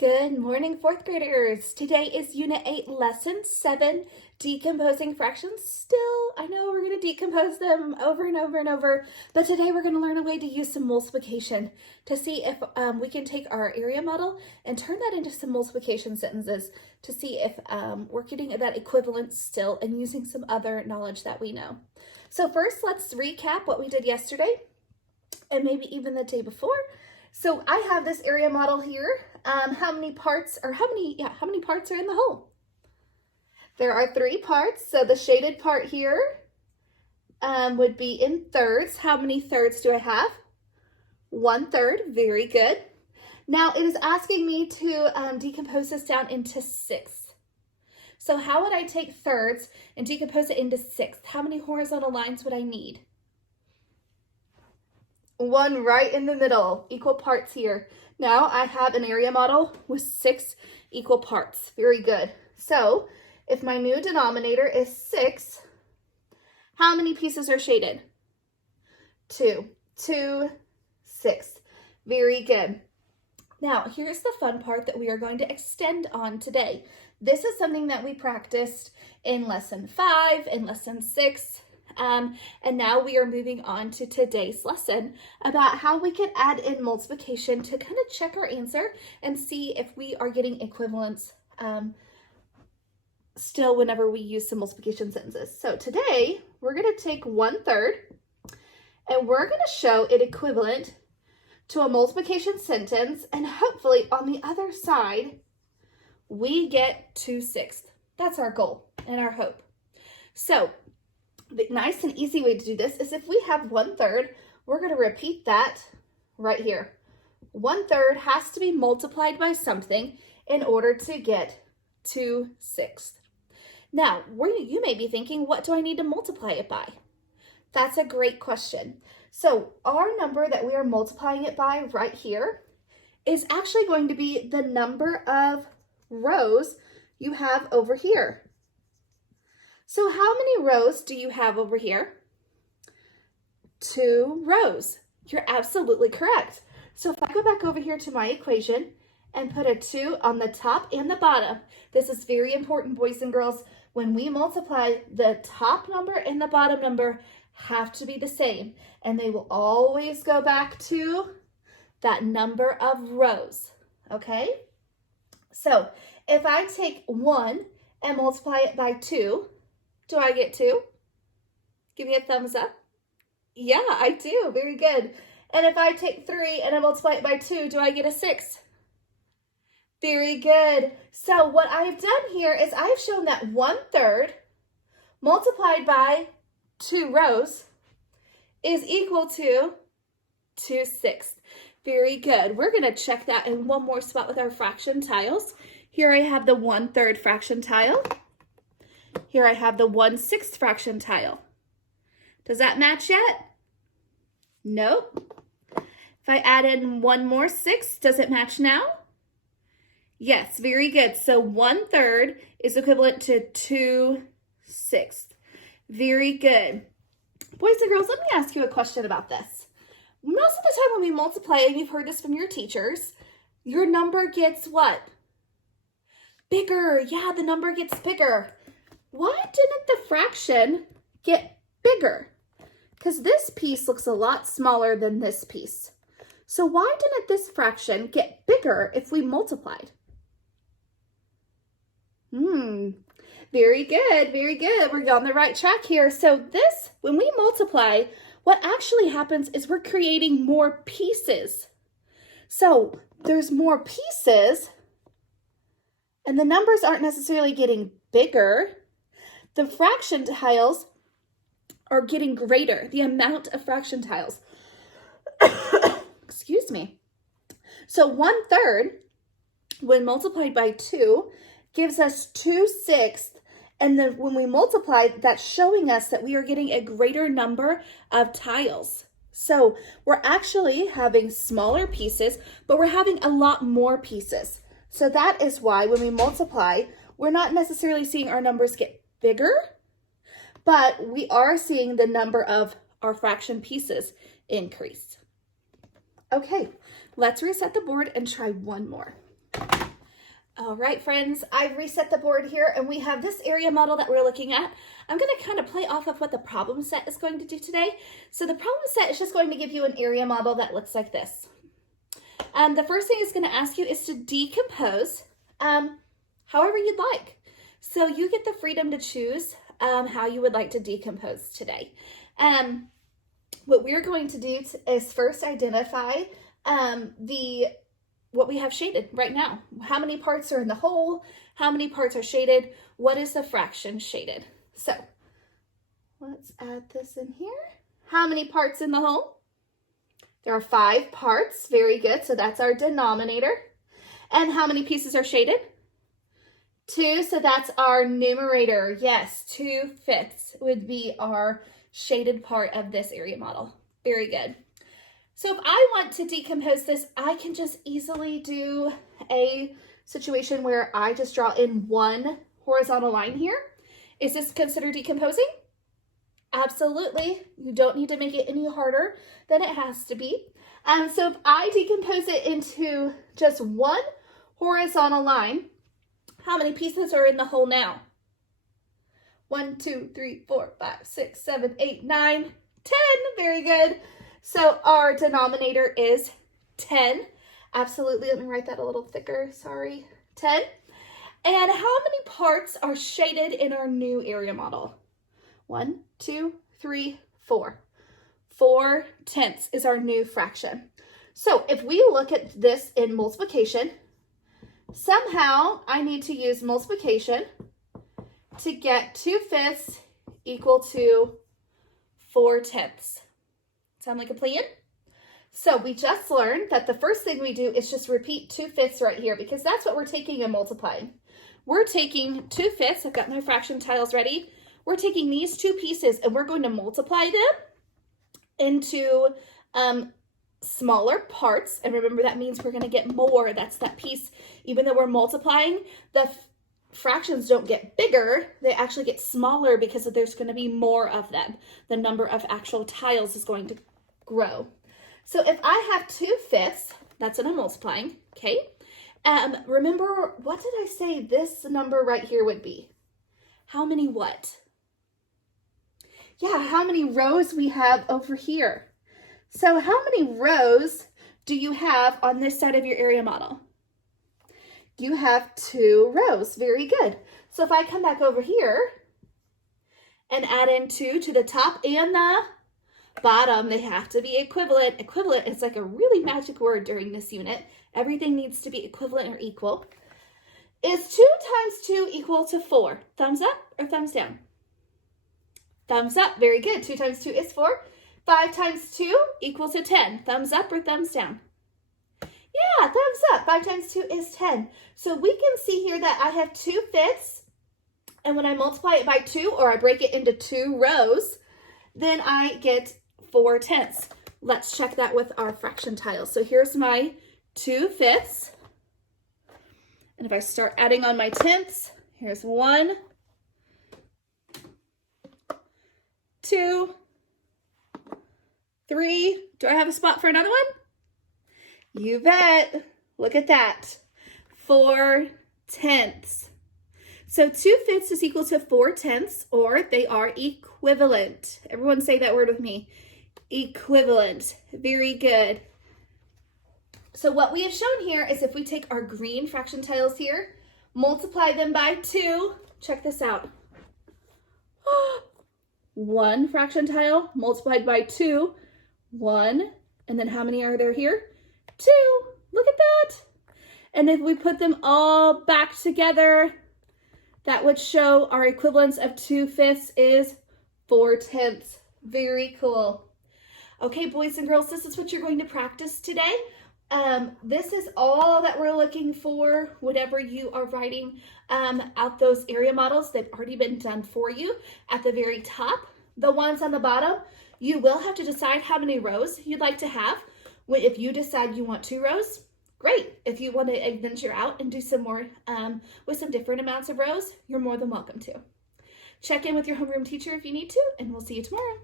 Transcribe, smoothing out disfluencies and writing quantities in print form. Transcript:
Good morning, fourth graders. Today is Unit 8, Lesson 7, Decomposing Fractions. Still, I know we're going to decompose them over and over and over, but today we're going to learn a way to use some multiplication to see if we can take our area model and turn that into some multiplication sentences to see if we're getting that equivalence still and using some other knowledge that we know. So first, let's recap what we did yesterday and maybe even the day before. So I have this area model here. How many parts are in the whole? There are 3 parts. So the shaded part here would be in thirds. How many thirds do I have? 1/3. Very good. Now it is asking me to decompose this down into sixths. So how would I take thirds and decompose it into sixths? How many horizontal lines would I need? 1 right in the middle, equal parts here. Now I have an area model with 6 equal parts. Very good. So if my new denominator is 6, how many pieces are shaded? 2. 2 6. Very good. Now here's the fun part that we are going to extend on today. This is something that we practiced in lesson 5, in lesson 6, and now we are moving on to today's lesson about how we can add in multiplication to kind of check our answer and see if we are getting equivalence still whenever we use some multiplication sentences. So today we're going to take 1/3 and we're going to show it equivalent to a multiplication sentence, and hopefully on the other side we get 2/6. That's our goal and our hope. So the nice and easy way to do this is if we have 1/3, we're going to repeat that right here. 1/3 has to be multiplied by something in order to get 2/6. Now, you may be thinking, what do I need to multiply it by? That's a great question. So our number that we are multiplying it by right here is actually going to be the number of rows you have over here. So how many rows do you have over here? 2 rows. You're absolutely correct. So if I go back over here to my equation and put a 2 on the top and the bottom, this is very important, boys and girls. When we multiply, the top number and the bottom number have to be the same, and they will always go back to that number of rows, okay? So if I take 1 and multiply it by 2, do I get 2? Give me a thumbs up. Yeah, I do. Very good. And if I take 3 and I multiply it by 2, do I get a 6? Very good. So what I've done here is I've shown that 1/3 multiplied by 2 rows is equal to 2/6. Very good. We're going to check that in one more spot with our fraction tiles. Here I have the 1/3 fraction tile. Here I have the 1/6 fraction tile. Does that match yet? Nope. If I add in one more 6, does it match now? Yes, very good. So 1/3 is equivalent to 2/6. Very good. Boys and girls, let me ask you a question about this. Most of the time when we multiply, and you've heard this from your teachers, your number gets what? Bigger. Yeah, the number gets bigger. Why didn't the fraction get bigger? Because this piece looks a lot smaller than this piece. So why didn't this fraction get bigger if we multiplied? Very good, very good. We're on the right track here. So this, when we multiply, what actually happens is we're creating more pieces. So there's more pieces, and the numbers aren't necessarily getting bigger. The fraction tiles are getting greater, the amount of fraction tiles. Excuse me. So 1/3, when multiplied by 2, gives us 2/6, and then when we multiply, that's showing us that we are getting a greater number of tiles. So we're actually having smaller pieces, but we're having a lot more pieces. So that is why when we multiply, we're not necessarily seeing our numbers get bigger, but we are seeing the number of our fraction pieces increase. Okay, let's reset the board and try one more. All right, friends, I've reset the board here and we have this area model that we're looking at. I'm going to kind of play off of what the problem set is going to do today. So the problem set is just going to give you an area model that looks like this. The first thing it's going to ask you is to decompose however you'd like. So you get the freedom to choose how you would like to decompose today. What we're going to do is first identify what we have shaded right now. How many parts are in the whole? How many parts are shaded? What is the fraction shaded? So let's add this in here. How many parts in the whole? There are 5 parts. Very good. So that's our denominator. And how many pieces are shaded? 2. So that's our numerator. Yes, 2/5 would be our shaded part of this area model. Very good. So if I want to decompose this, I can just easily do a situation where I just draw in one horizontal line here. Is this considered decomposing? Absolutely. You don't need to make it any harder than it has to be. So if I decompose it into just one horizontal line, how many pieces are in the whole now? 1, 2, 3, 4, 5, 6, 7, 8, 9, 10. Very good. So our denominator is 10. Absolutely. Let me write that a little thicker. Sorry. 10. And how many parts are shaded in our new area model? 1, 2, 3, 4. 4/10 is our new fraction. So if we look at this in multiplication, somehow I need to use multiplication to get 2/5 equal to 4/10. Sound like a plan? So we just learned that the first thing we do is just repeat 2/5 right here because that's what we're taking and multiplying. We're taking 2/5, I've got my fraction tiles ready. We're taking these 2 pieces and we're going to multiply them into smaller parts. And remember, that means we're going to get more. That's that piece. Even though we're multiplying, the fractions don't get bigger, they actually get smaller because there's going to be more of them. The number of actual tiles is going to grow. So if I have 2/5, that's what I'm multiplying, okay? Remember, what did I say this number right here would be? How many what? Yeah, how many rows we have over here. So how many rows do you have on this side of your area model? You have 2 rows. Very good. So if I come back over here and add in 2 to the top and the bottom, they have to be equivalent. Equivalent is like a really magic word during this unit. Everything needs to be equivalent or equal. Is 2 times 2 equal to 4? Thumbs up or thumbs down? Thumbs up. Very good. 2 times 2 is 4. 5 times 2 equals to 10. Thumbs up or thumbs down? Yeah, thumbs up. 5 times 2 is 10. So we can see here that I have 2/5, and when I multiply it by 2, or I break it into 2 rows, then I get 4/10. Let's check that with our fraction tiles. So here's my 2/5. And if I start adding on my tenths, here's 1, 2, 3. Do I have a spot for another one? You bet. Look at that. 4/10. So 2/5 is equal to 4/10, or they are equivalent. Everyone say that word with me. Equivalent. Very good. So what we have shown here is if we take our green fraction tiles here, multiply them by 2. Check this out. 1 fraction tile multiplied by 2. 1. And then how many are there here? 2. Look at that. And if we put them all back together, that would show our equivalence of 2/5 is 4/10. Very cool. Okay, boys and girls, this is what you're going to practice today. This is all that we're looking for whenever you are writing out those area models. They've already been done for you at the very top. The ones on the bottom, you will have to decide how many rows you'd like to have. If you decide you want 2 rows, great. If you want to adventure out and do some more with some different amounts of rows, you're more than welcome to. Check in with your homeroom teacher if you need to, and we'll see you tomorrow.